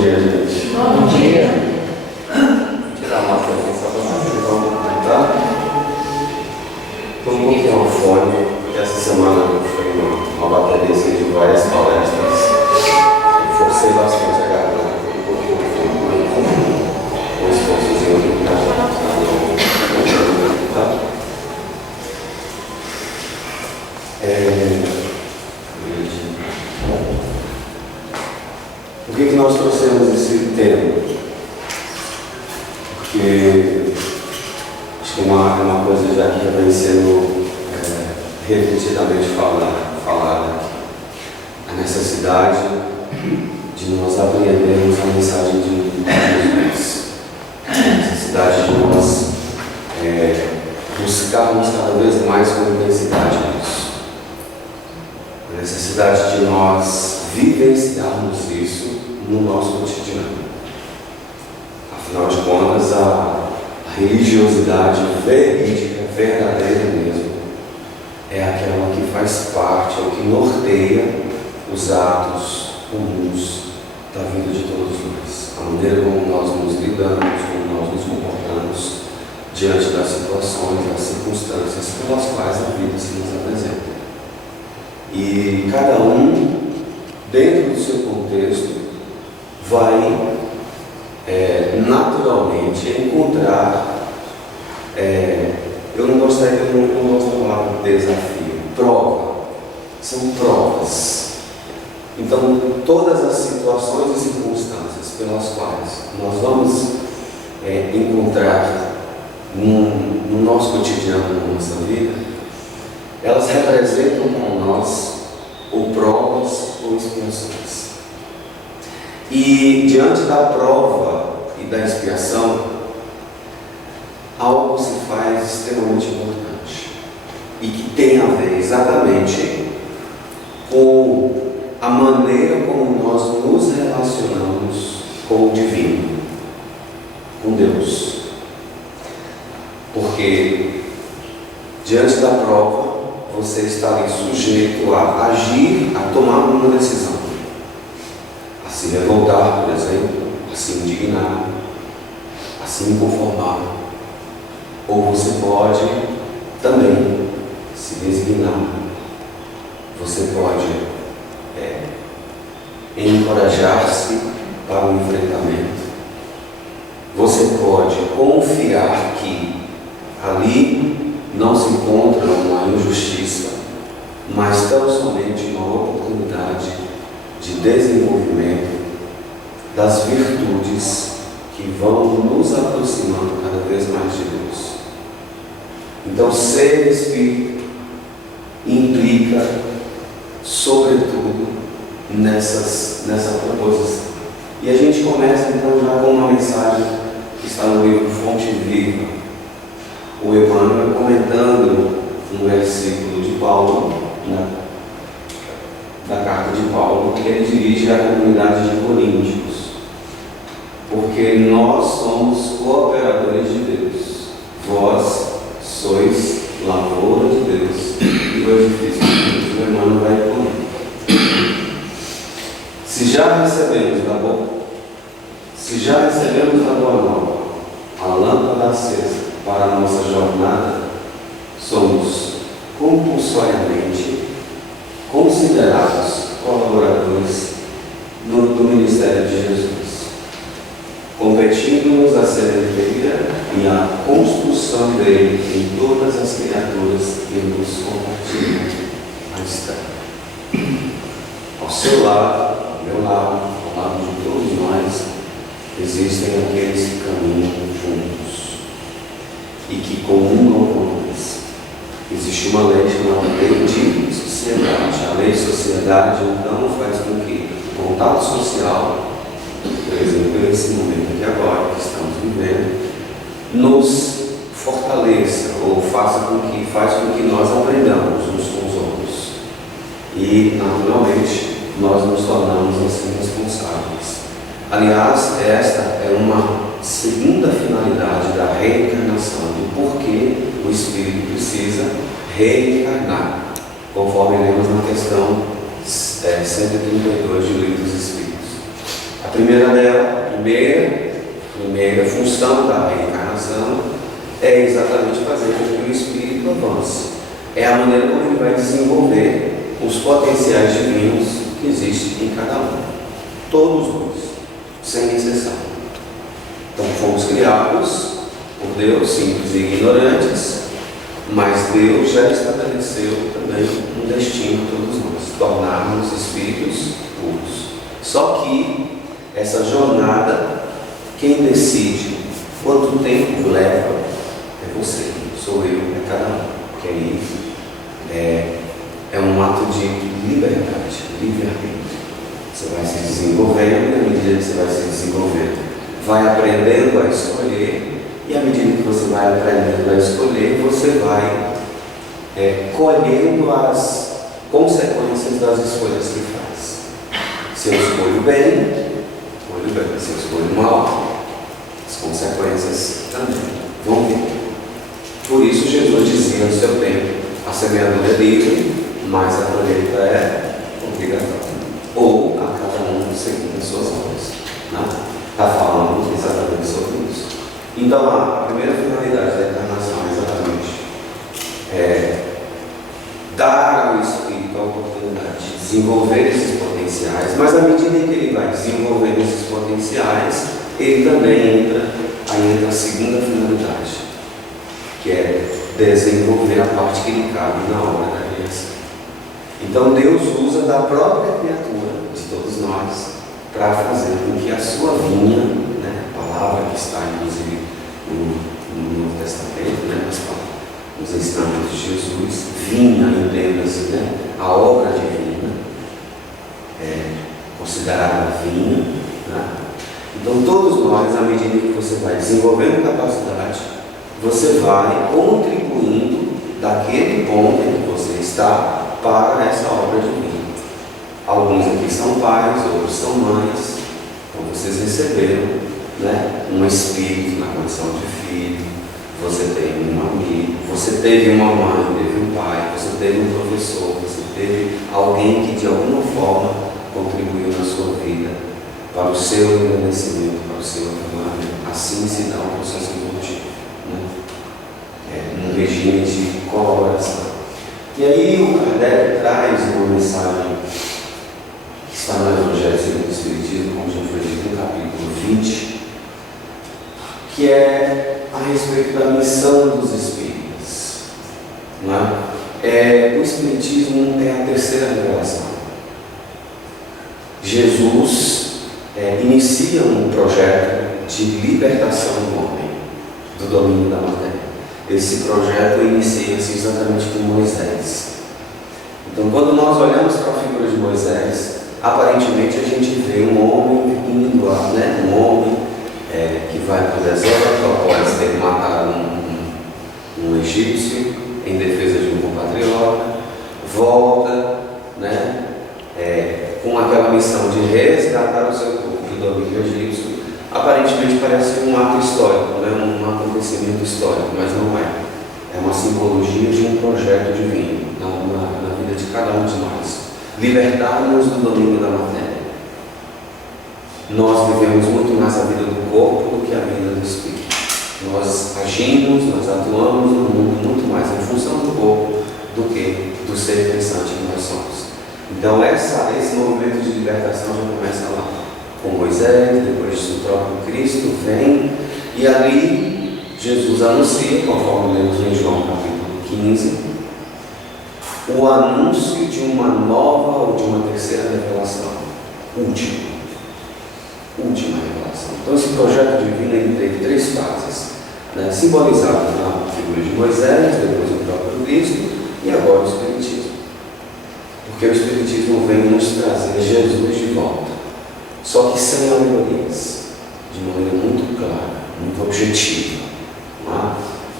dia, gente. Bom dia. Vou tirar uma foto só para vocês vão comentar. Estou um pouquinho ao fone, porque essa semana foi uma bateria de várias palestras. Eu forcei bastante a garganta, um pouquinho ao fone, um esforçozinho aqui para não. Tá? Por que nós trouxemos esse tema? Porque acho que é uma coisa já que vem sendo repetidamente falada aqui. A necessidade de nós apreendermos a mensagem de Jesus. A necessidade de nós buscarmos cada vez mais com intensidade isso. A necessidade de nós vivenciarmos isso no nosso cotidiano. Afinal de contas, a religiosidade verídica, verdadeira mesmo, é aquela que faz parte, ou que norteia os atos comuns da vida de todos nós. A maneira como nós nos lidamos, como nós nos comportamos diante das situações, das circunstâncias pelas quais a vida se nos apresenta. E cada um, dentro do seu contexto, vai naturalmente encontrar, eu não gosto da palavra desafio, prova, são provas. Então, todas as situações e circunstâncias pelas quais nós vamos encontrar no nosso cotidiano, na nossa vida, elas representam para nós ou provas ou expiações. E diante da prova e da expiação, algo se faz extremamente importante e que tem a ver exatamente com a maneira como nós nos relacionamos com o divino, com Deus. Porque diante da prova, você está ali sujeito a agir, a tomar uma decisão, a se revoltar, por exemplo, a se indignar, a se inconformar. Ou você pode também se resignar, você pode encorajar-se para o enfrentamento, você pode confiar que ali não se encontra uma injustiça, mas tão somente uma oportunidade de desenvolvimento das virtudes que vão nos aproximando cada vez mais de Deus. Então, ser espírito implica, sobretudo, nessa proposição. E a gente começa então já com uma mensagem que está no livro Fonte Viva. O Emmanuel comentando um versículo de Paulo, da carta de Paulo, que ele dirige à comunidade de Coríntios. Porque nós somos cooperadores de Deus. Vós sois lavoura de Deus e o edifício de Deus. O Emmanuel vai por Se já recebemos da boa nova a lâmpada acesa para a nossa jornada, somos compulsoriamente considerados colaboradores do ministério de Jesus, competindo-nos a sementeira e a construção dele em todas as criaturas que nos compartilham a distância. Ao seu lado, ao meu lado, ao lado de todos nós, existem aqueles que caminham juntos e que comungam com nós. Existe uma lei chamada lei de sociedade. A lei de sociedade, então, faz com que o contato social, por exemplo, nesse momento aqui agora que estamos vivendo, nos fortaleça ou faz com que nós aprendamos uns com os outros. E, naturalmente, nós nos tornamos assim responsáveis. Aliás, esta é uma segunda finalidade da reencarnação, do porquê o espírito precisa reencarnar, conforme lemos na questão 132 de Livro dos Espíritos. A primeira dela, a primeira função da reencarnação é exatamente fazer com que o espírito avance. É a maneira como ele vai desenvolver os potenciais divinos que existem em cada um. Todos nós, sem exceção. Então fomos criados por Deus, simples e ignorantes, mas Deus já estabeleceu também um destino a todos nós, tornarmos espíritos puros. Só que essa jornada, quem decide quanto tempo leva é você, sou eu, é cada um. Porque aí é um ato de liberdade, livre-arbítrio. Você vai se desenvolvendo, e à medida que você vai se desenvolvendo, vai aprendendo a escolher, e à medida que você vai aprendendo a escolher, você vai colhendo as consequências das escolhas que faz. Se eu escolho bem, colho bem. Se eu escolho mal, as consequências também vão vir. Por isso Jesus dizia no seu tempo: a semeadura é livre, mas a colheita é obrigatória. Ou a cada um segundo as suas obras. Está falando exatamente sobre isso. Então a primeira finalidade da encarnação é exatamente dar ao Espírito a oportunidade de desenvolver esses potenciais, mas à medida em que ele vai desenvolvendo esses potenciais, ele também entra a segunda finalidade, que é desenvolver a parte que lhe cabe na hora da criação. Então Deus usa da própria criatura, de todos nós, para fazer com que a sua vinha, a palavra que está inclusive no Novo Testamento, nos ensinamentos de Jesus, vinha, entenda-se, a obra divina, considerada vinha. Então todos nós, à medida que você vai desenvolvendo capacidade, você vai contribuindo daquele ponto em que você está para essa obra divina. Alguns aqui são pais, outros são mães, então vocês receberam um espírito na condição de filho, você tem um amigo, você teve uma mãe, teve um pai, você teve um professor, você teve alguém que de alguma forma contribuiu na sua vida para o seu engrandecimento, para o seu aprimoramento. Assim se dá um processo evolutivo, num regime de colaboração. E aí o Kardec traz uma mensagem que está no Evangelho segundo o Espiritismo, como já foi dito no capítulo 20, que é a respeito da missão dos espíritas. O Espiritismo é a terceira revelação. Jesus inicia um projeto de libertação do homem, do domínio da matéria. Esse projeto inicia-se exatamente com Moisés. Então, quando nós olhamos para a figura de Moisés, aparentemente a gente vê um homem indo lá, um homem que vai para o deserto após ter matado um egípcio em defesa de um compatriota, volta com aquela missão de resgatar o seu povo do domínio egípcio. Aparentemente parece um ato histórico, um acontecimento histórico, mas não é. É uma simbologia de um projeto divino na vida de cada um de nós. Libertar-nos do domínio da matéria. Nós vivemos muito mais a vida do corpo do que a vida do espírito. Nós agimos, nós atuamos no mundo muito mais em função do corpo do que do ser pensante que nós somos. Então esse movimento de libertação já começa lá com Moisés, depois o próprio Cristo vem e ali Jesus anuncia, conforme lemos em João capítulo 15, o anúncio de uma nova ou de uma terceira revelação, última revelação. Então esse projeto divino ele teve três fases, simbolizadas na figura de Moisés, depois o próprio Cristo e agora o Espiritismo. Porque o Espiritismo vem nos trazer Jesus de volta, só que sem alegorias, de maneira muito clara, muito objetiva.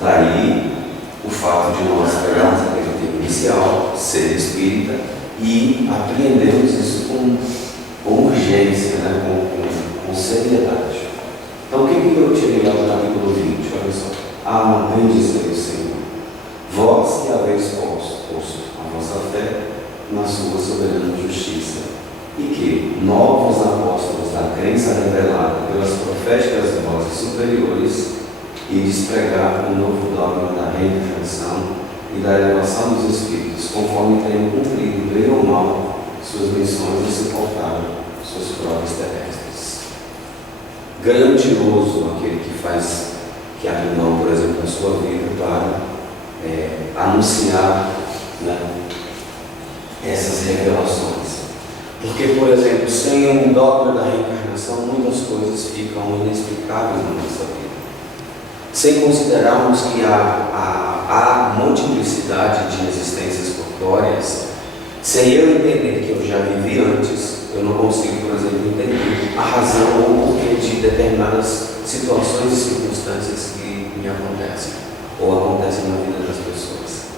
Daí o fato de nós pegarmos aquele tema inicial, ser espírita, e apreendermos isso com urgência, com seriedade. Então o que eu tirei lá no capítulo 20? Olha só. Bem dizer o Senhor, vós que haveis posto a vossa fé na sua soberana justiça, e que novos apóstolos da crença revelada pelas proféticas vozes superiores e despregar o novo dogma da reencarnação e da elevação dos espíritos, conforme tenham cumprido, bem ou mal, suas missões e suportaram suas provas terrestres. Grandioso aquele que abre mão, por exemplo, da sua vida para anunciar, né, essas revelações. Porque, por exemplo, sem um dogma da reencarnação, muitas coisas ficam inexplicáveis na nossa vida. Sem considerarmos que há multiplicidade de existências corpóreas, sem eu entender que eu já vivi antes, eu não consigo, por exemplo, entender a razão ou o porquê de determinadas situações e circunstâncias que me acontecem, ou acontecem na vida das pessoas.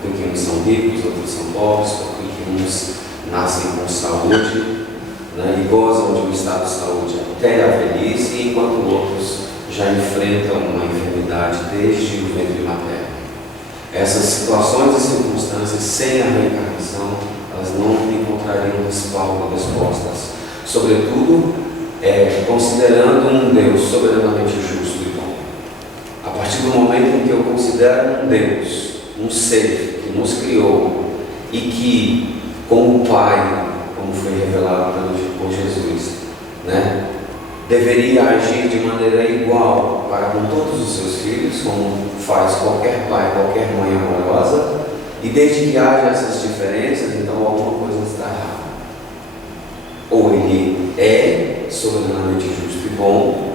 Por que uns são ricos, outros são pobres, por que uns nascem com saúde, né, e gozam de um estado de saúde até a velhice, enquanto outros já enfrentam uma enfermidade desde o ventre materno. Essas situações e circunstâncias, sem a reencarnação, elas não encontrariam respostas. Sobretudo, considerando um Deus soberanamente justo e bom. A partir do momento em que eu considero um Deus, um ser que nos criou e que, como Pai, como foi revelado por Jesus, né, deveria agir de maneira igual para com todos os seus filhos, como faz qualquer pai, qualquer mãe amorosa, e desde que haja essas diferenças, então alguma coisa está errada. Ou ele é soberanamente justo e bom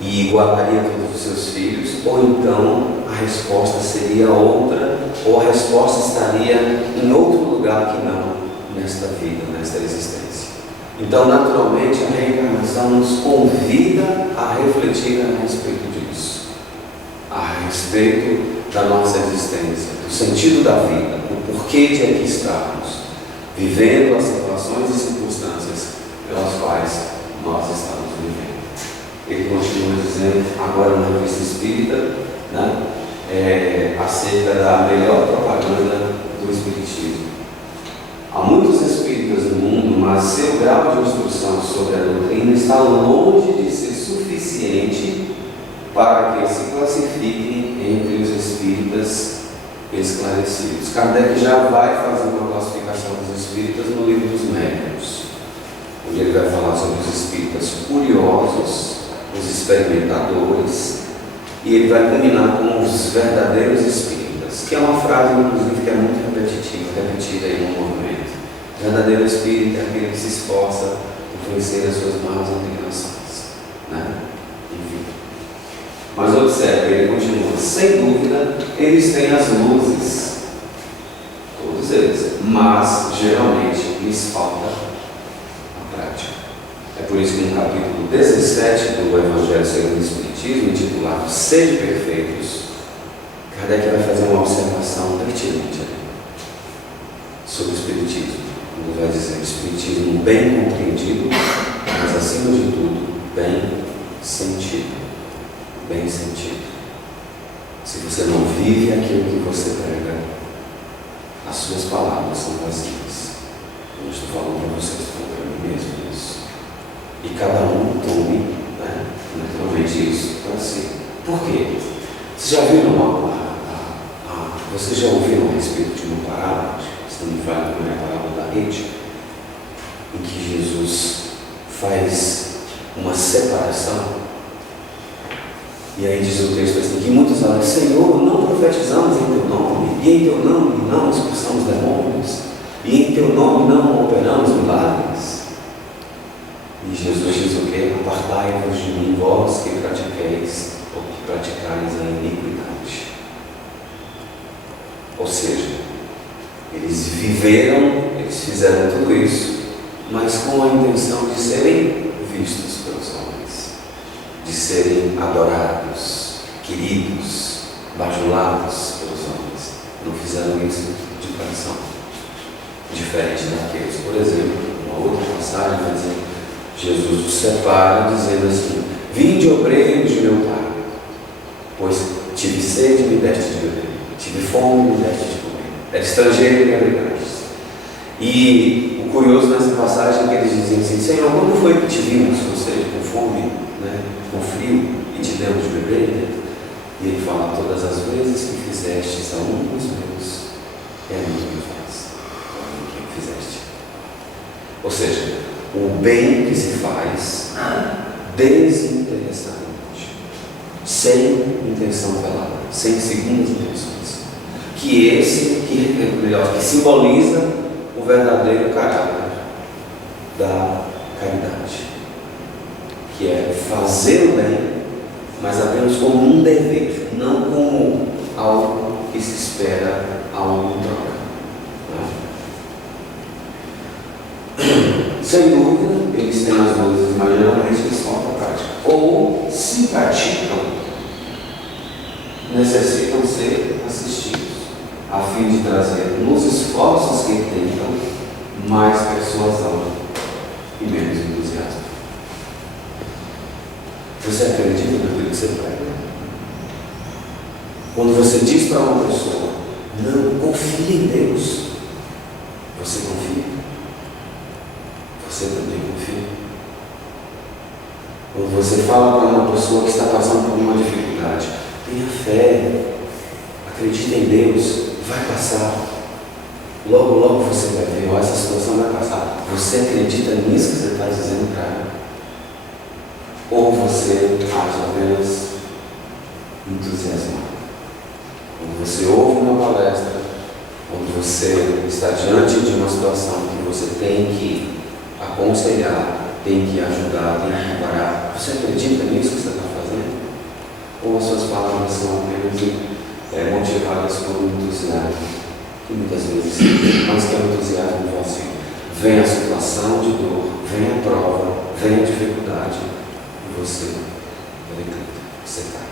e igualaria todos os seus filhos, ou então a resposta seria outra, ou a resposta estaria em outro lugar que não nesta vida, nesta existência. Então, naturalmente, a reencarnação nos convida a refletir a respeito disso, a respeito da nossa existência, do sentido da vida, o porquê de aqui estarmos, vivendo as situações e circunstâncias pelas quais nós estamos vivendo. Ele continua dizendo, agora na Revista Espírita, né, acerca da melhor propaganda do Espiritismo. Há muitos espíritas no mundo, mas seu grau de instrução sobre a doutrina está longe de ser suficiente para que se classifiquem entre os espíritas esclarecidos. Kardec já vai fazer uma classificação dos espíritas no livro dos Médiuns, onde ele vai falar sobre os espíritas curiosos, os experimentadores, e ele vai combinar com os verdadeiros espíritas, que é uma frase, inclusive, que é muito repetida em um movimento. O verdadeiro espírita é aquele que se esforça por vencer as suas más inclinações, né? Enfim. Mas observe, ele continua, sem dúvida, eles têm as luzes, todos eles, mas geralmente lhes falta a prática. É por isso que no capítulo 17 do Evangelho segundo o Espiritismo, intitulado Sede Perfeitos, Kardec vai fazer uma observação pertinente sobre o Espiritismo. Ele vai dizer o Espiritismo bem compreendido, mas acima de tudo, bem sentido. Bem sentido. Se você não vive aquilo que você prega, as suas palavras são vazias. Eu estou falando para vocês, estou falando para mim mesmo isso. E cada um tome, né, naturalmente isso para si. Por quê? Vocês já viram vocês já ouviram a respeito de uma parábola, se não me falha, a parábola da rede, em que Jesus faz uma separação? E aí diz o texto assim, que muitos falam, Senhor, não profetizamos em Teu nome, e em Teu nome não expulsamos demônios, e em Teu nome não operamos milagres. E Jesus diz o quê? Apartai-vos de mim, vós que pratiqueis, ou que praticais a iniquidade. Ou seja, eles fizeram tudo isso, mas com a intenção de serem vistos pelos homens, de serem adorados, queridos, bajulados pelos homens. Não fizeram isso de coração. Diferente daqueles, por exemplo, uma outra passagem vai dizer, Jesus os separa dizendo assim, vinde obreiros de meu Pai, pois tive sede e me deste de beber, tive fome e me deste de comer, era estrangeiro e me abrigastes. E o curioso nessa passagem é que eles dizem assim: Senhor, quando foi que te vimos, ou seja, com fome, né, com frio, e te demos de beber? E ele fala: todas as vezes que fizestes a um dos meus, é a mim que faz. A mim que fizeste. Ou seja, o bem que se faz desinteressadamente, sem intenção velada, sem segundas intenções. Que simboliza o verdadeiro caráter da caridade, que é fazer o bem, mas apenas como um dever, não como algo que se espera algo em troca. Sem dúvida, eles têm as duas, mas geralmente eles faltam prática. Ou, se praticam, necessitam ser assistidos, a fim de trazer nos esforços que tentam mais persuasão e menos entusiasmo. Você acredita naquilo que você prega? Quando você diz para uma pessoa: não confie em Deus, você confia? Você também confia? Quando você fala para uma pessoa que está passando por uma dificuldade: tenha fé, acredite em Deus, vai passar. Logo, logo você vai ver, essa situação vai passar. Você acredita nisso que você está dizendo para ela? Ou você age apenas entusiasmado? Quando você ouve uma palestra, quando você está diante de uma situação que você tem que aconselhar, tem que ajudar, tem que reparar, você acredita nisso que você está fazendo? Ou as suas palavras são apenas motivadas por um entusiasmo, que muitas vezes, mas que é um entusiasmo vazio? Vem a situação de dor, vem a prova, vem a dificuldade, e você reclita, você cai.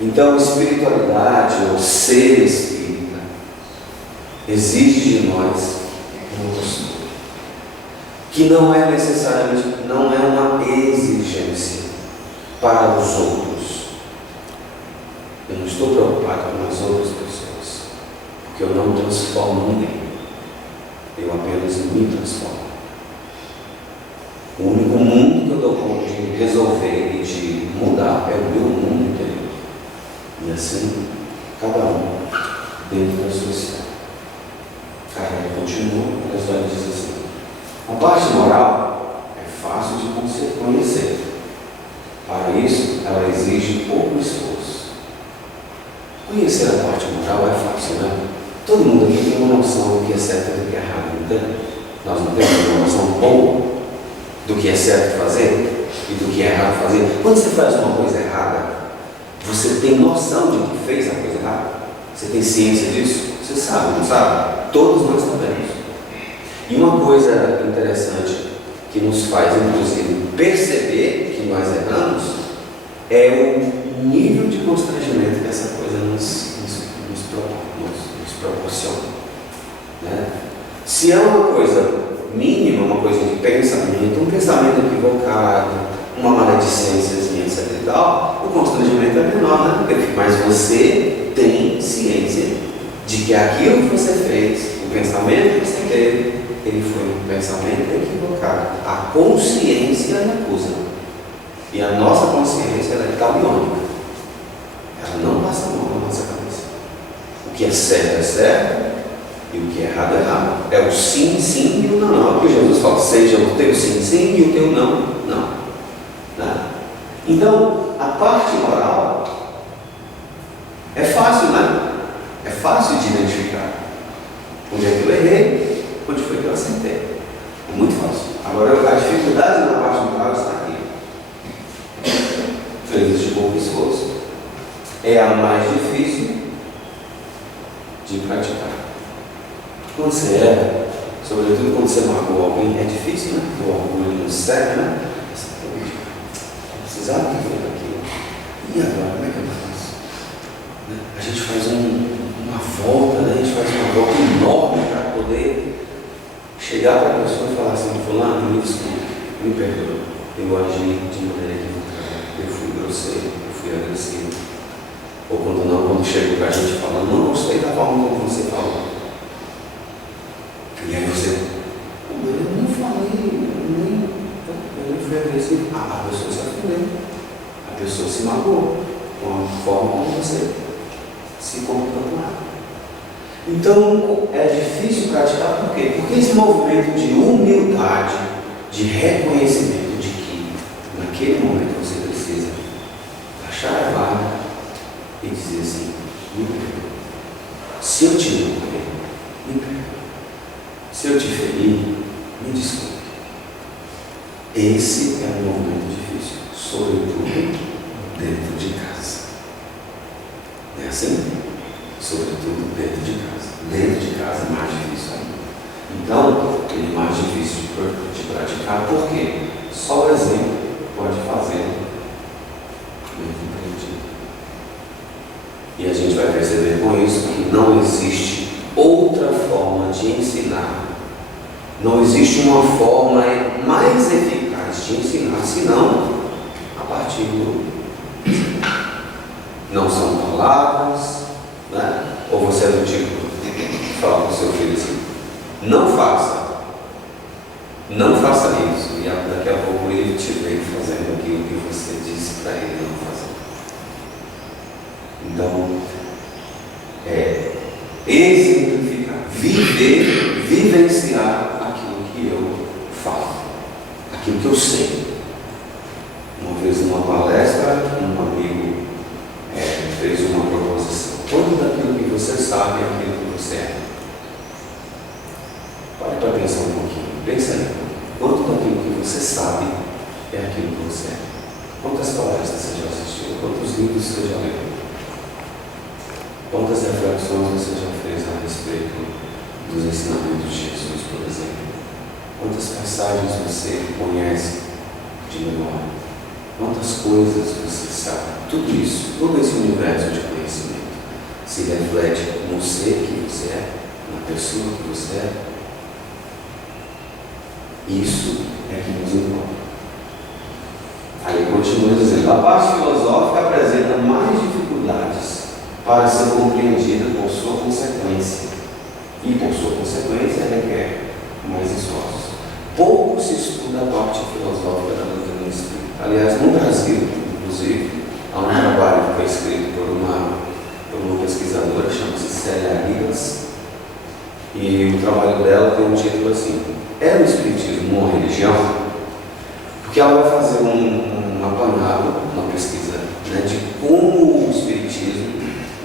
Então, espiritualidade, ou ser espírita, exige de nós uma postura, que não é necessariamente, não é uma exigência para os outros. Eu não estou preocupado com as outras pessoas, porque eu não transformo ninguém, eu apenas me transformo. O único mundo que eu dou conta de resolver e de mudar é o meu mundo interior. E assim, cada um dentro da sua esfera. A regra continua, a história diz assim: a parte moral é fácil de conhecer. Para isso, ela exige pouco esforço. Conhecer a parte moral é fácil, né? Todo mundo aqui tem uma noção do que é certo e do que é errado, não tem? Nós não temos uma noção boa do que é certo fazer e do que é errado fazer. Quando você faz uma coisa errada, você tem noção de que fez a coisa errada? Você tem ciência disso? Você sabe, não sabe? Todos nós sabemos. E uma coisa interessante que nos faz, inclusive, perceber que nós erramos é o nível de constrangimento que essa coisa nos proporciona. Né? Se é uma coisa mínima, uma coisa de pensamento, um pensamento equivocado, uma maledicência, etc e tal, o constrangimento é menor, né? Mas você tem ciência de que aquilo que você fez, o pensamento que você teve, ele foi um pensamento equivocado. A consciência acusa. E a nossa consciência ela é caliônica. Ela não passa a mão na nossa cabeça. O que é certo e o que é errado é errado. É o sim, sim e o não, não. É o que Jesus fala: seja o teu sim, sim e o teu não, não. Né? Então, a parte moral é fácil, né? É fácil de identificar. Onde é que eu errei, onde foi que eu acertei. É muito fácil. Agora, a dificuldade na parte moral está aqui. Existe pouco esforço. É a mais difícil de praticar. Quando você erra, sobretudo quando você magoa alguém, é difícil, né? O orgulho não serve, né? Precisava que foi aquilo. E agora, como é que eu faço? A gente faz uma volta, né? A gente faz uma volta enorme para poder chegar para a pessoa e falar assim: fulano, me desculpe, me perdoa, eu agi de maneira equivocada, eu fui grosseiro, eu fui agressivo. Ou quando chega para a gente e fala: não gostei da forma como você falou. a pessoa se ofendeu, a pessoa se magoou com a forma como você se comportou com ela. Então é difícil praticar, por quê? Porque esse movimento de humildade, de reconhecimento de que naquele momento você precisa baixar a vara e dizer assim: me perdoa. Se eu te magoei, me perdoa. Se eu te feri, me desculpe. Esse é um movimento difícil, sobretudo dentro de casa. Não é assim? Sobretudo dentro de casa. Dentro de casa é mais difícil ainda. Então, ele é mais difícil de praticar, porque só o exemplo pode fazer muito entendido. E a gente vai perceber com isso que não existe outra forma de ensinar. Não existe uma forma mais eficaz de ensinar, senão a partir do não são palavras, né? Ou você é do tipo que fala para o seu filho assim: não faça isso, e daqui a pouco ele te vê fazendo aquilo que você disse para ele não fazer. Então, exemplificar, vivenciar aquilo que eu falo, aquilo que eu sei. Uma vez numa palestra, um amigo fez uma proposição: quanto daquilo que você sabe é aquilo que você é. Pare para pensar um pouquinho, pensa aí. Quanto daquilo que você sabe é aquilo que você é. Quantas palestras você já assistiu? Quantos livros você já leu? Quantas reflexões você já fez a respeito dos ensinamentos de Jesus, por exemplo? Quantas passagens você conhece de memória? Quantas coisas você sabe? Tudo isso, todo esse universo de conhecimento se reflete no ser que você é, na pessoa que você é. Isso é que nos importa. Aí continua dizendo: a parte filosófica apresenta mais dificuldades para ser compreendida por sua consequência, e por sua consequência requer mais esforços. Pouco se estuda a parte filosófica da doutrina espírita. Aliás, no Brasil, inclusive, há um trabalho que foi escrito por uma pesquisadora, chama-se Célia Rivas, e o trabalho dela tem um título assim: é o Espiritismo uma religião? Porque ela vai fazer um apanhado, uma pesquisa, né, de como o Espiritismo,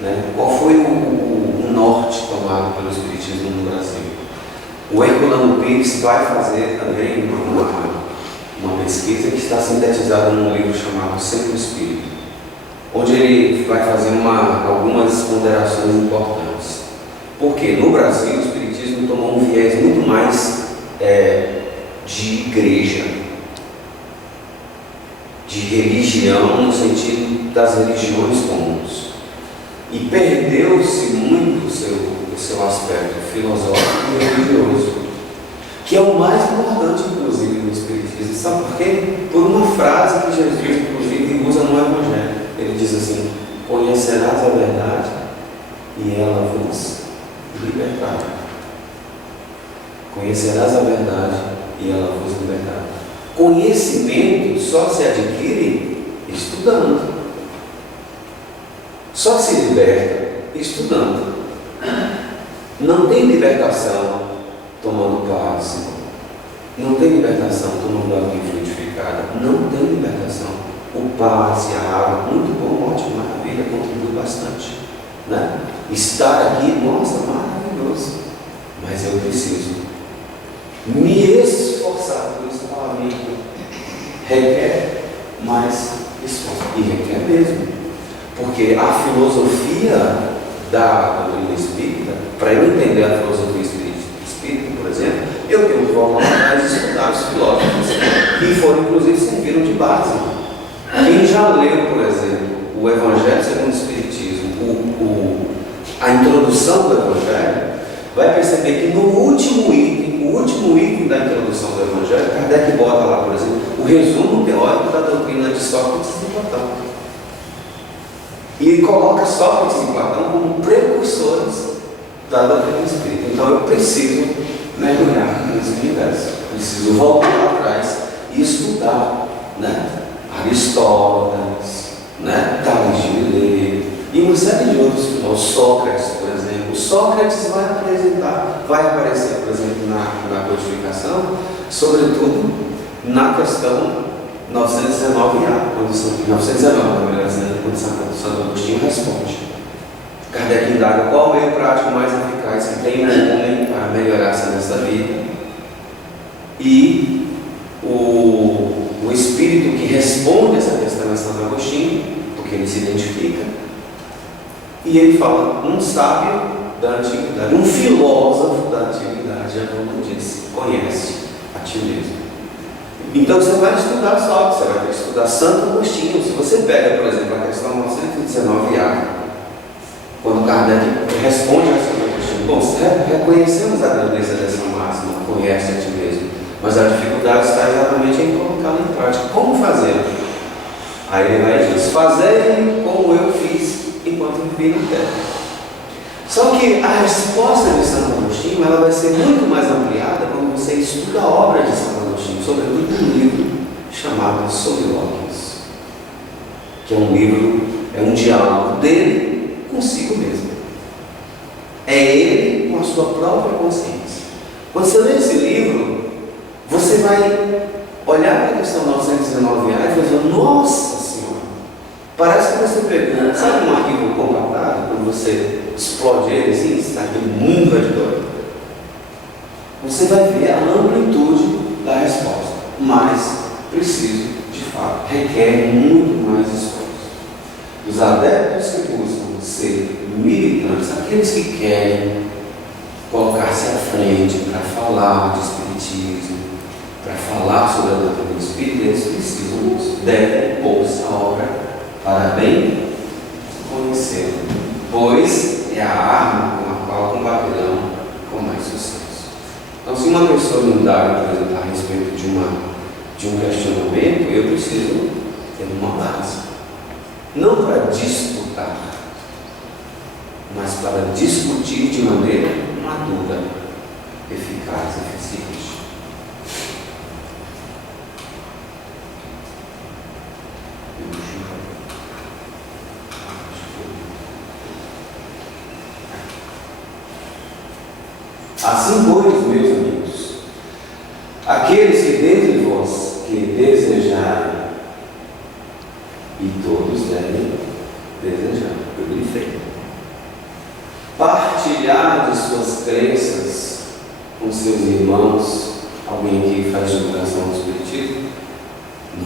né, qual foi o norte tomado pelo Espiritismo no Brasil. O Herculano Pires vai fazer também uma pesquisa que está sintetizada num livro chamado Sempre o Espírito, onde ele vai fazer algumas ponderações importantes. Porque no Brasil o Espiritismo tomou um viés muito mais de igreja, de religião, no sentido das religiões comuns, e perdeu-se muito o seu aspecto filosófico e religioso, que é o mais importante, inclusive, no Espiritismo. Sabe por quê? Por uma frase que Jesus, inclusive, usa no Evangelho. Ele diz assim: conhecerás a verdade e ela vos libertará. Conhecerás a verdade e ela vos libertará. Conhecimento só se adquire estudando. Só se liberta estudando. Não tem libertação tomando passe. Não tem libertação tomando água fluidificada. Não tem libertação. O passe, a água, muito bom, ótimo, maravilha, contribui bastante, né? Estar aqui, nossa, maravilhoso. Mas eu preciso me esforçar por esse parlamento. Requer mais esforço. E requer mesmo. Porque a filosofia da doutrina espírita, para eu entender a filosofia espírita, por exemplo, eu tenho que voltar atrás e estudar os filósofos que foram, inclusive, serviram de base. Quem já leu, por exemplo, o Evangelho segundo o Espiritismo, a introdução do Evangelho, vai perceber que no último item da introdução do Evangelho, Kardec bota lá, por exemplo, o resumo teórico da doutrina de Sócrates e Platão. E ele coloca Sócrates e Platão como precursores da doutrina espírita. Então eu preciso mergulhar nesse universo, preciso voltar atrás e estudar né? Aristóteles, né? Tales de Mileto e uma série de outros filósofos. Sócrates, por exemplo. Sócrates vai aparecer, por exemplo, na codificação, sobretudo na questão 919A, quando Santo Agostinho responde. Kardec indaga qual o meio prático mais eficaz que tem o homem para melhorar-se nesta vida. E o espírito que responde essa questão é Santo Agostinho, porque ele se identifica, e ele fala: um sábio da antiguidade, um filósofo da antiguidade, já como disse, conhece a ti mesmo. Então você vai estudar Sócrates, você vai ter que estudar Santo Agostinho. Se você pega, por exemplo, a questão 919A, quando Kardec responde a Santo Agostinho: bom, reconhecemos a grandeza dessa máxima, conhece a ti mesmo, mas a dificuldade está exatamente em colocá-la em prática. Como fazer? Aí ele vai e diz: fazei como eu fiz enquanto vivi na terra. Só que a resposta de Santo Agostinho ela vai ser muito mais ampliada quando você estuda a obra de Santo Agostinho, sobretudo um livro chamado Soliloquios, que é um diálogo dele consigo mesmo. É ele com a sua própria consciência. Quando você lê esse livro, você vai olhar para a questão 919A e dizer: nossa Senhora, parece que você pegou, sabe, um arquivo compactado, quando você explode ele assim, sai aquele mundo de dor. Você vai ver a amplitude da resposta, mas preciso, de fato, requer muito mais esforço. Os adeptos que buscam ser militantes, aqueles que querem colocar-se à frente para falar de espiritismo, para falar sobre a doutrina do Espírito, eles precisam disso, devem pôr-se a obra para bem conhecer, pois é a arma com a qual combaterão com mais sucesso. Então, se uma pessoa me dá, por exemplo, a respeito de um questionamento, eu preciso ter uma base, não para disputar, mas para discutir de maneira madura, eficaz e eficiente. Assim, pois, meus amigos, aqueles que dentre vós que desejarem, e todos devem desejar, eu grifei, partilhar de suas crenças com seus irmãos. Alguém aqui faz divulgação do Espiritismo?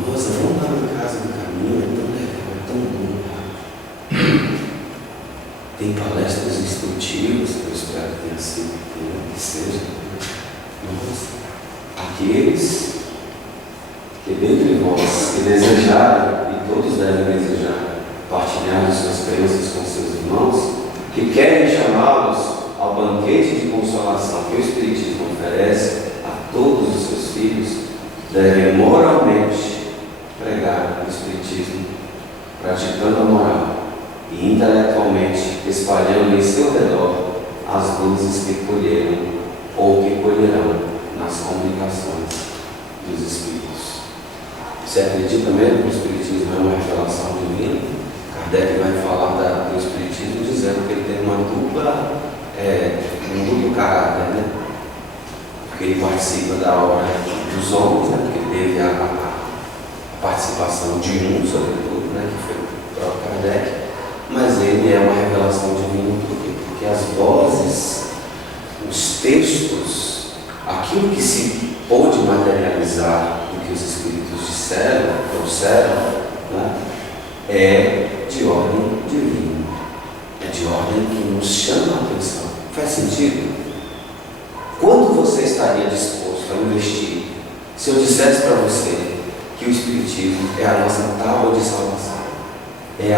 Nossa, vamos lá na casa do caminho, é tão legal, é tão bom. Tem palestras instrutivas, eu espero que tenha sido, que seja. Nossa, aqueles que dentre vós que desejarem, e todos devem desejar, partilhar de suas crenças com seus irmãos, que querem chamá-los ao banquete de consolação que o Espiritismo oferece a todos os seus filhos, devem moralmente pregar o Espiritismo, praticando a moral e intelectualmente espalhando em seu redor as luzes que colheram ou que colherão nas comunicações dos Espíritos. Você acredita mesmo que o Espiritismo é uma revelação divina? Kardec vai falar do Espiritismo dizendo que ele tem um duplo caráter, né? Porque ele participa da obra dos homens, né? Porque teve a participação de um, sobretudo, né? Que foi o próprio Kardec, mas ele é uma revelação divina porque as vozes, os textos, aquilo que se pôde materializar do que os Espíritos trouxeram, né? É de ordem divina, é de ordem que nos chama a atenção. Faz sentido? Quanto você estaria disposto a investir se eu dissesse para você que o Espiritismo é a nossa tábua de salvação, é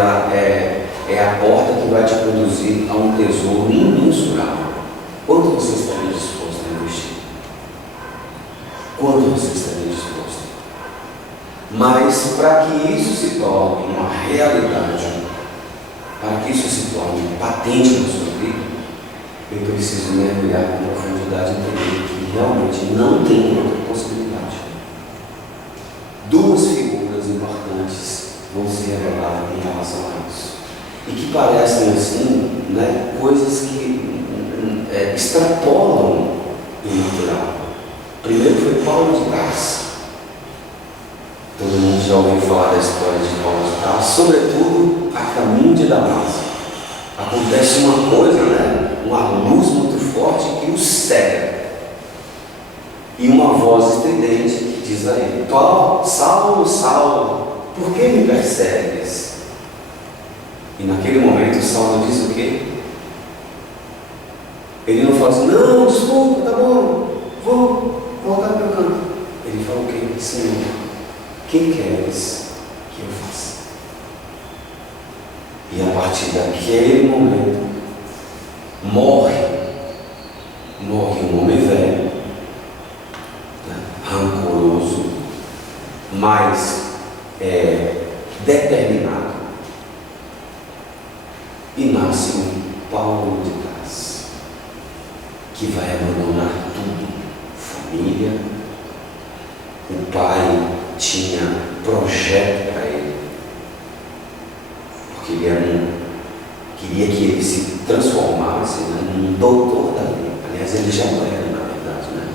a porta que vai te conduzir a um tesouro imensurável? Quanto você estaria disposto a investir? Quanto você estaria disposto? Mas para que isso se torne uma realidade, para que isso se torne patente na sua vida, eu preciso mergulhar com profundidade e entender que realmente não tem outra possibilidade. Duas figuras vão se revelar em relação a isso. E que parecem assim, né, coisas que extrapolam o natural. Primeiro foi Paulo de Tarso. Todo mundo já ouviu falar da história de Paulo de Tarso, sobretudo a caminho de Damasco. Acontece uma coisa, né, uma luz muito forte que o cega. E uma voz estridente que diz a ele: Saulo, Saulo, por que me persegues? E naquele momento Saulo diz o quê? Ele não fala assim: não, desculpa, tá bom, vou voltar para o meu canto. Ele fala o quê? Senhor, quem queres que eu faça? E a partir daquele momento morre um homem velho, né, rancoroso, mas determinado, e nasce um Paulo de Tarso, que vai abandonar tudo, família. O pai tinha projeto para ele, porque ele queria que ele se transformasse, né, num doutor da lei. Aliás, ele já não era, na verdade, né?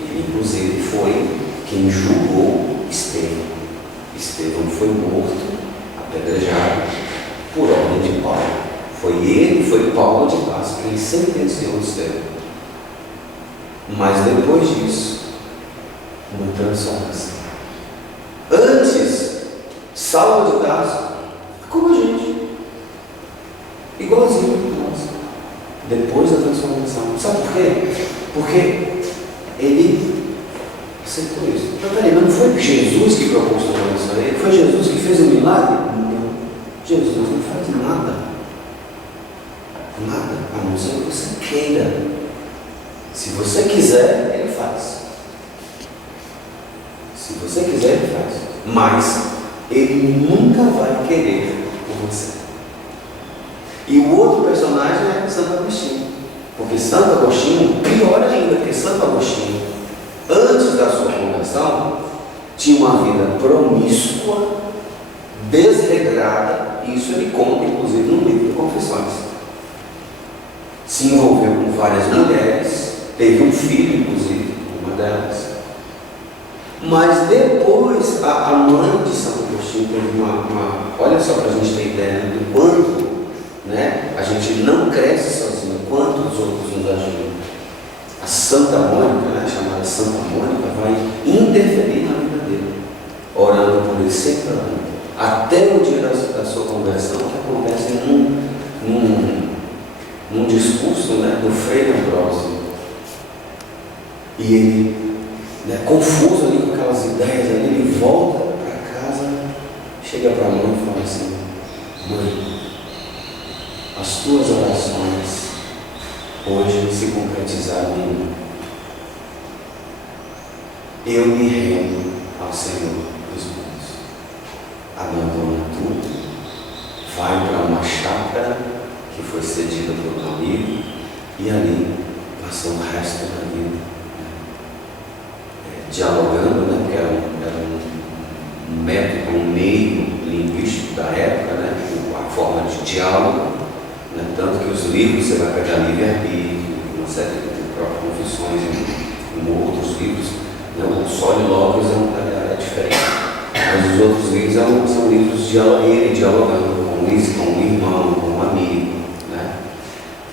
Ele inclusive foi quem julgou Estevão. Estevão foi morto, apedrejado, por ordem de Paulo. Foi Paulo de Tarso quem sentenciou Estevão. Mas depois disso, uma transformação. Antes, Saulo de Tarso, como a gente, igualzinho a nós. Depois da transformação. Sabe por quê? Porque ele aceitou isso. Então, peraí, mas não foi Jesus que propôs a transformação a ele? Foi Jesus que fez o milagre? Não. Jesus não faz nada. Nada, a não ser que você queira. Se você quiser, ele faz. Se você quiser, ele faz. Mas ele nunca vai querer por você. E o outro personagem é Santo Agostinho. Porque Santo Agostinho, pior ainda, porque Santo Agostinho, antes da sua conversão, tinha uma vida promíscua, desregrada. Isso ele conta, inclusive, no livro de Confissões. Se envolveu com várias mulheres, teve um filho, inclusive, uma delas. Mas depois, a mãe de Santo Agostinho teve olha só para a gente ter ideia do quanto, né, a gente não cresce sozinho, quanto os outros nos ajudam. A Santa Mônica, né, chamada Santa Mônica, vai interferir na vida dele, orando por ele, sempre orando, até o dia da sua conversão, que acontece num discurso, né, do Frei Ambrósio. E ele, né, confuso ali com aquelas ideias, ele volta para casa, chega para a mãe e fala assim: mãe, as tuas orações hoje se concretizaram em mim. Eu me rendo ao Senhor dos mundos. Abandona tudo, vai para uma chácara que foi cedida por um amigo e ali passou o resto da vida, dialogando, né, porque era um método, um meio linguístico da época, né, a forma de diálogo, né, tanto que os livros você vai pegar livre-arbítrio, uma série de próprias confissões e outros livros, né, o Solilóquios é diferente, mas os outros livros são livros de ele dialogando com um irmão, com um amigo, né?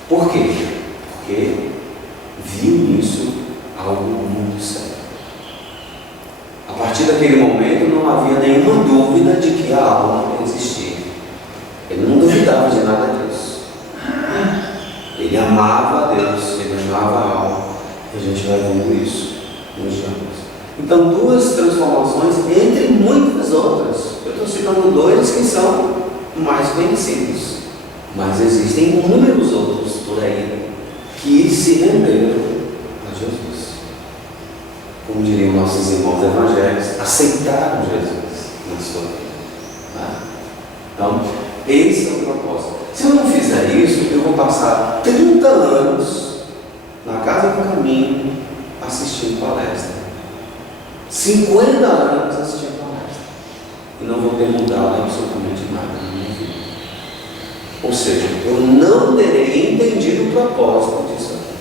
Por quê? Porque viu nisso algo muito sério. A partir daquele momento não havia nenhuma dúvida de que a alma existia. Ele não duvidava de nada disso. Ele amava a Deus, ele amava a alma. E a gente vai vendo isso nos dias. Então, duas transformações entre muitas outras. Eu estou citando dois que são mais conhecidos, mas existem inúmeros outros por aí que se renderam a Jesus. Como diriam nossos irmãos evangélicos, aceitaram Jesus na sua vida. Tá? Então, esse é o propósito. Se eu não fizer isso, eu vou passar 30 anos na casa do caminho assistindo palestra. 50 anos assistindo palestra. e não vou ter mudado absolutamente nada na minha vida. Ou seja, eu não terei entendido o propósito disso aqui.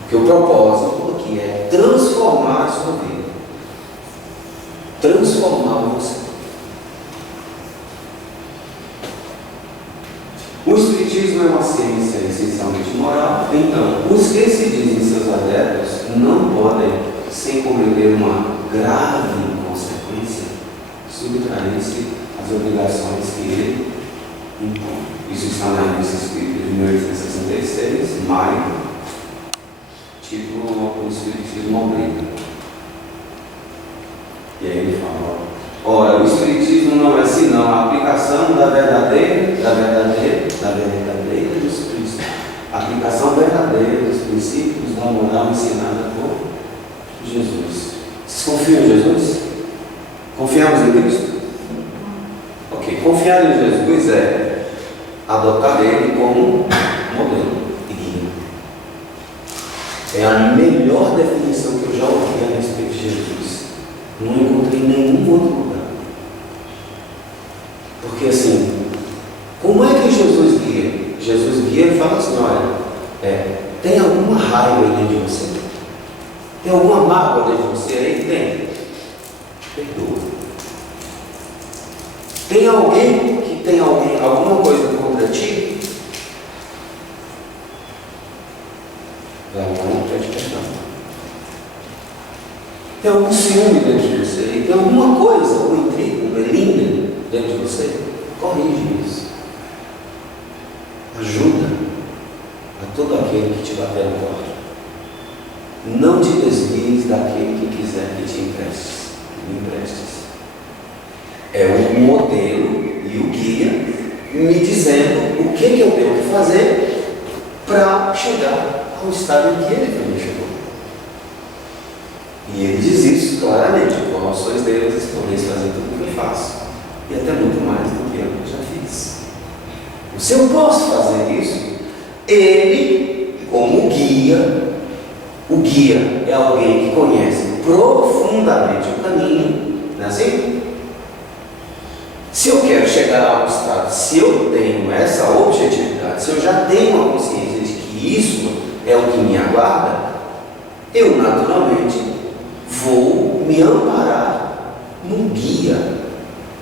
Porque o propósito aqui é transformar a sua vida. Transformar você. O Espiritismo é uma ciência essencialmente moral, então os que se dizem seus adeptos não podem, sem cometer uma grave inconsequência, subtrair-se às obrigações que ele impõe. Isso está na Revista Espírita de 1866, maio, título O Espiritismo Obriga. E aí ele fala: ora, o Espiritismo não é senão a aplicação da verdadeira Jesus Cristo. A aplicação verdadeira dos princípios da moral ensinada por Jesus. Vocês confiam em Jesus? Confiamos em Cristo? Ok, confiar em Jesus é adotar ele como modelo e guia. É a melhor definição que eu já ouvi a respeito de Jesus. Não encontrei em nenhum outro lugar. Porque assim, como é que Jesus guia? Jesus guia e fala assim: olha, tem alguma raiva aí dentro de você? Tem alguma mágoa dentro de você aí? Tem. Perdoa. Tem alguém que tem alguma coisa contra ti? Vai lá e pede perdão. Tem algum ciúme dentro de você? Tem alguma coisa, algum intrigo, um melindre dentro de você? Corrige isso. Ajuda a todo aquele que te bater na porta. Não te desvies daquele que quiser que te emprestes. Que me emprestes. É o modelo e o guia me dizendo o que eu tenho que fazer para chegar ao estado em que ele também chegou. E ele diz isso claramente: vós sois deuses, podeis fazer tudo o que eu faço, e até muito mais do que eu já fiz. Se eu posso fazer isso, ele, como guia, o guia é alguém que conhece profundamente o caminho, não é assim? Se eu quero chegar a um estado, se eu tenho essa objetividade, se eu já tenho a consciência de que isso é o que me aguarda, eu naturalmente vou me amparar num guia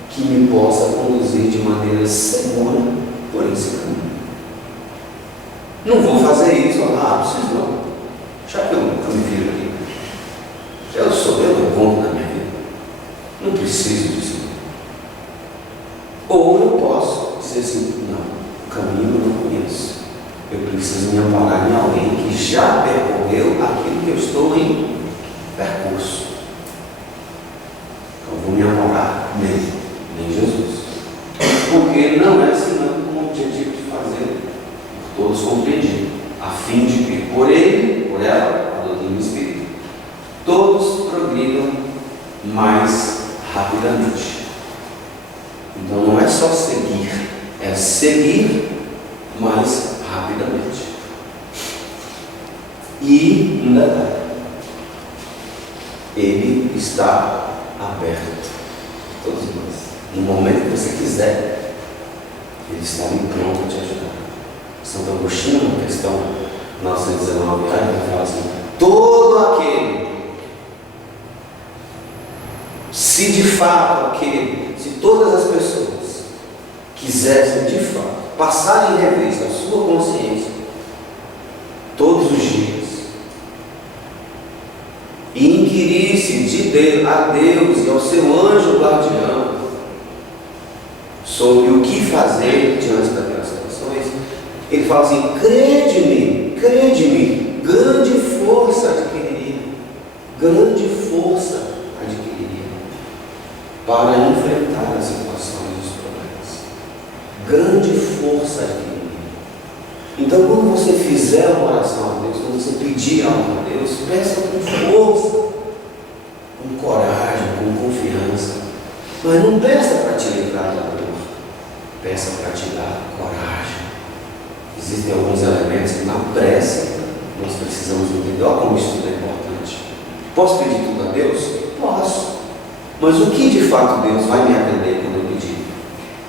que me possa conduzir de maneira segura por esse caminho. Não vou fazer isso, preciso não. Já que eu me viro aqui, eu dou conta da minha vida, não preciso disso. Ou eu posso dizer assim: não, o caminho eu não conheço, eu preciso me amparar em alguém que já percorreu aquilo que eu estou em percurso. Então vou me amparar nele, em Jesus, porque não é senão com o objetivo de fazer por todos compreendido, a fim de que por ele, por ela, a doutrina espírita, todos progridam mais rapidamente. Então não é só seguir, é seguir mais rapidamente. E um detalhe: ele está aberto a todos nós. No momento que você quiser, ele está ali pronto para te ajudar. Santo Agostinho, na questão 919, ele fala assim: todo aquele, se de fato se todas as pessoas quisessem de fato passar em revista a sua consciência todos os dias e inquirisse a Deus e ao seu anjo guardião sobre o que fazer diante daquelas situações, ele fala assim: crede-me, grande força adquiriria para enfrentar as situações e os problemas. Grande força adquiriria. Então, quando você fizer uma oração a Deus, quando você pedir algo a Deus, peça com força, com coragem, com confiança. Mas não peça para te livrar da dor, peça para te dar coragem. Existem alguns elementos que na prece nós precisamos entender. Olha como isso tudo é importante. Posso pedir tudo a Deus? Posso. Mas o que de fato Deus vai me atender quando eu pedir?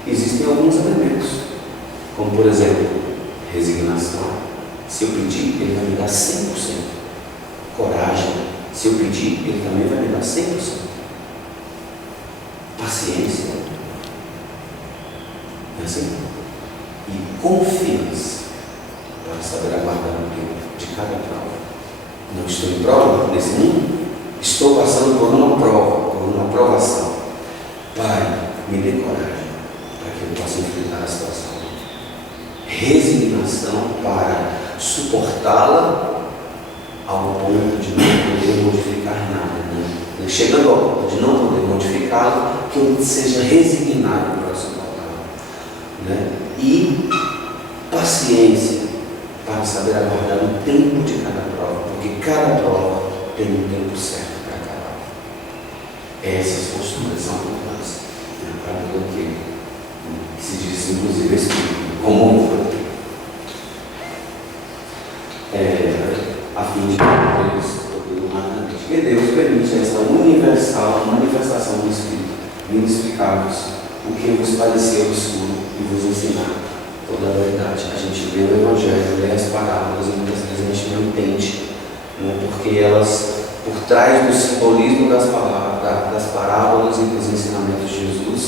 Existem alguns elementos, como por exemplo, resignação. Se eu pedir, Ele vai me dar 100%. Coragem. Se eu pedir, Ele também vai me dar 100%. Paciência. É assim? E confiança para saber aguardar o tempo de cada prova. Não estou em prova nesse mundo, estou passando por uma prova, por uma provação. Pai, me dê coragem para que eu possa enfrentar a situação. Resignação para suportá-la ao ponto de não poder modificar nada, né? Chegando ao ponto de não poder modificá-la, que eu seja resignado para suportá-la, né? E paciência para saber aguardar o tempo de cada prova, porque cada prova tem um tempo certo para acabar. Essas posturas são importantes, né? Para o que se diz, inclusive, Espírito comum, a fim de que Deus permite essa universal manifestação do Espírito, inexplicáveis, o que vos parecer obscuro e vos ensinar toda a verdade. A gente lê o Evangelho, lê as parábolas e muitas vezes a gente não entende, né? Porque elas, por trás do simbolismo das parábolas e dos ensinamentos de Jesus,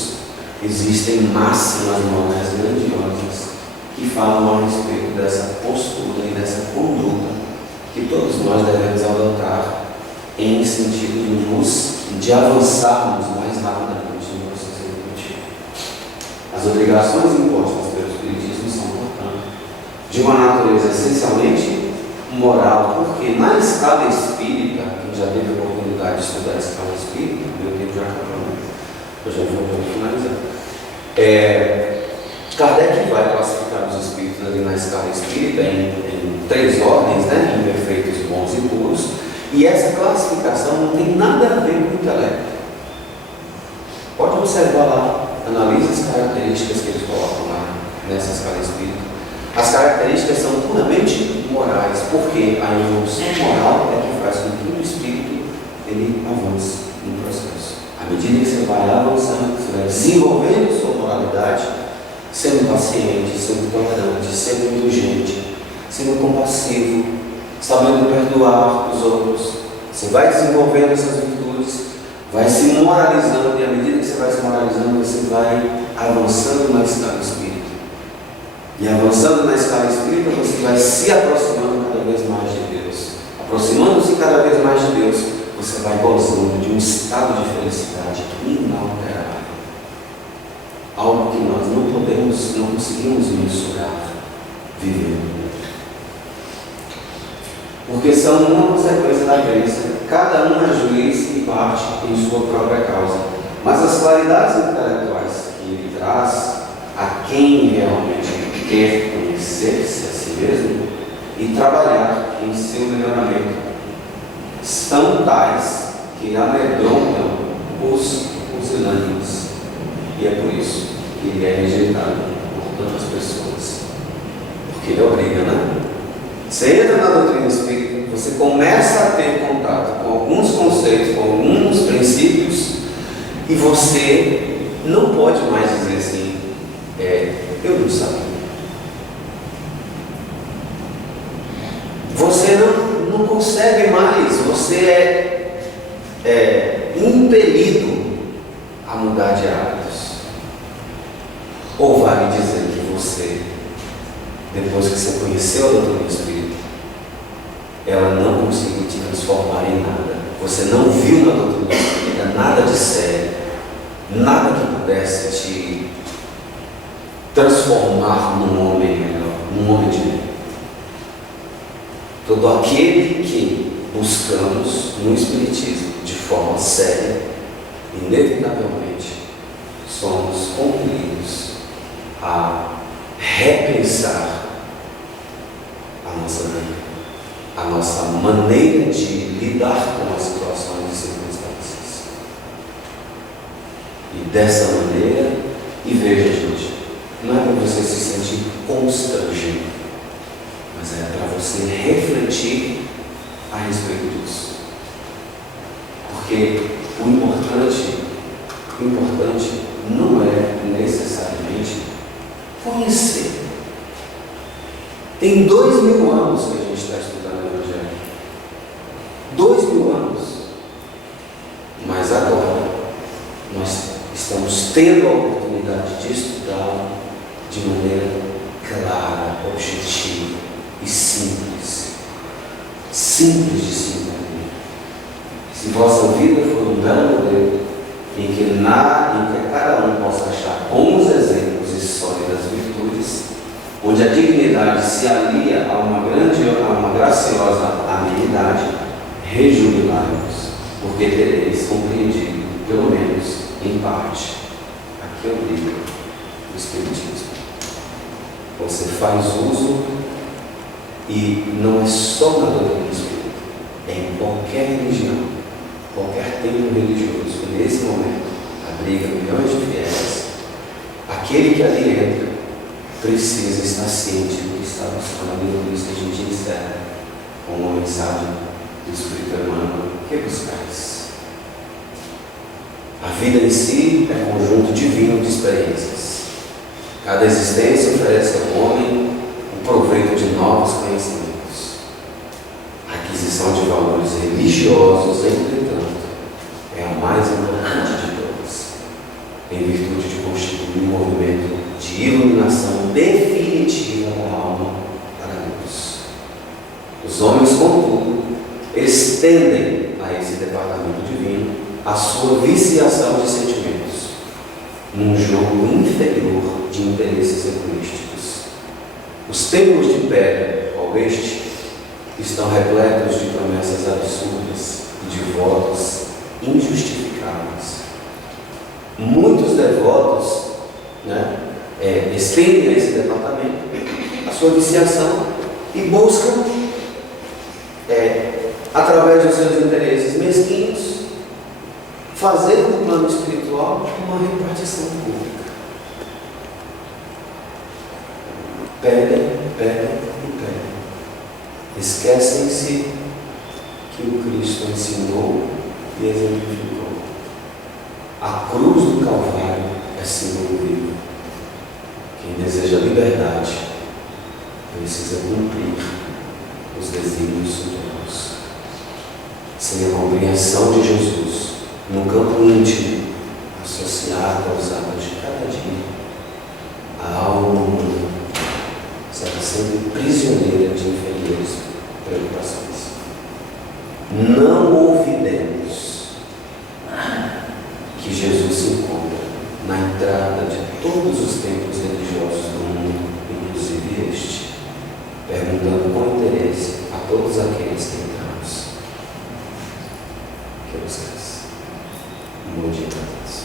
existem máximas morais grandiosas que falam a respeito dessa postura e dessa conduta que todos nós devemos adotar em sentido de avançarmos mais rapidamente no processo educativo. As obrigações impostas pelo Espiritismo são, portanto, de uma natureza essencialmente moral, porque na escala espírita, quem já teve a oportunidade de estudar a escala espírita, meu tempo já acabou, eu já vou finalizar. Kardec vai classificar os espíritos ali na escala espírita em 3 ordens, né? Imperfeitos, bons e puros. E essa classificação não tem nada a ver com o intelecto. Pode observar lá, analise as características que eles colocam lá nessa escala espírita. As características são puramente morais, porque a evolução moral é que faz com que o espírito ele avance no processo. À medida que você vai avançando, você vai desenvolvendo sua moralidade, sendo paciente, sendo tolerante, sendo indulgente, sendo compassivo, sabendo perdoar os outros. Você vai desenvolvendo essas virtudes, vai se moralizando, e à medida que você vai se moralizando, você vai avançando na escala espírita. E avançando na escala espírita, você vai se aproximando cada vez mais de Deus. Aproximando-se cada vez mais de Deus, você vai gozando de um estado de felicidade inalterável. Algo que nós não conseguimos mensurar vivendo. Porque são uma consequência da crença. Cada um é juiz e parte em sua própria causa. Mas as qualidades intelectuais que ele traz a quem realmente quer conhecer-se a si mesmo e trabalhar em seu melhoramento são tais que amedrontam os pusilânimes. E é por isso que ele é rejeitado por tantas pessoas. Porque ele obriga, né? Você entra na doutrina espírita, você começa a ter contato com alguns conceitos, com alguns princípios, e você não pode mais dizer assim, eu não sabia. Você não consegue mais, você é impelido a mudar de hábitos. Ou vai me dizer que você, depois que você conheceu a doutrina espírita, ela não conseguiu te transformar em nada. Você não viu na doutrina espírita nada de sério, nada que pudesse te transformar num homem melhor, num homem de bem. Todo aquele que buscamos no Espiritismo de forma séria, inevitavelmente somos compelidos a repensar a nossa vida, a nossa maneira de lidar com as situações e circunstâncias. E dessa maneira, e veja, gente, não é para você se sentir constrangido, mas é para você refletir a respeito disso. Porque o importante O importante não é necessariamente conhecer. Tem 2000 anos que a gente está estudando o Evangelho. 2000 anos. Mas agora nós estamos tendo a oportunidade de estudar de maneira clara, objetiva e simples. Simples de se entender. Se vossa vida for um belo modelo em que cada um possa achar bons exemplos e sólidas virtudes, onde a dignidade se alia a uma graciosa amenidade, rejubilai-vos, porque tereis compreendido, pelo menos em parte, aqui é o livro do Espiritismo. Você faz uso, e não é só na doutrina espírita, é em qualquer religião, qualquer templo religioso, que nesse momento abriga milhões de fiéis. Aquele que ali entra precisa estar ciente do que está buscando, e por isso que a gente encerra com uma mensagem do Espírito Emmanuel: que buscais? A vida em si é um conjunto divino de experiências. Cada existência oferece ao homem o proveito de novos conhecimentos. A aquisição de valores religiosos, entretanto, é a mais importante de todas, em virtude de constituir um movimento de iluminação definitiva da alma para a luz. Os homens, contudo, estendem a esse departamento divino a sua viciação de sentimentos, num jogo inferior de interesses egoísticos. Os templos de pedra ao oeste estão repletos de promessas absurdas e de votos injustificáveis. Muitos devotos estendem a esse departamento a sua viciação e buscam, através dos seus interesses mesquinhos, fazer no plano espiritual uma repartição pública. Pedem e pedem. Esquecem-se que o Cristo ensinou e exemplificou. A cruz do Calvário é símbolo vivo. Quem deseja liberdade precisa cumprir os desígnios supremos. Sem a compreensão de Jesus no campo íntimo, associado aos atos de cada dia, a alma humana será sempre prisioneira de inferiores preocupações. Não ouvidemos que Jesus se encontra na entrada de todos os templos religiosos do mundo, inclusive este, perguntando com interesse a todos aqueles que entramos: que buscais? Um bom dia para todos.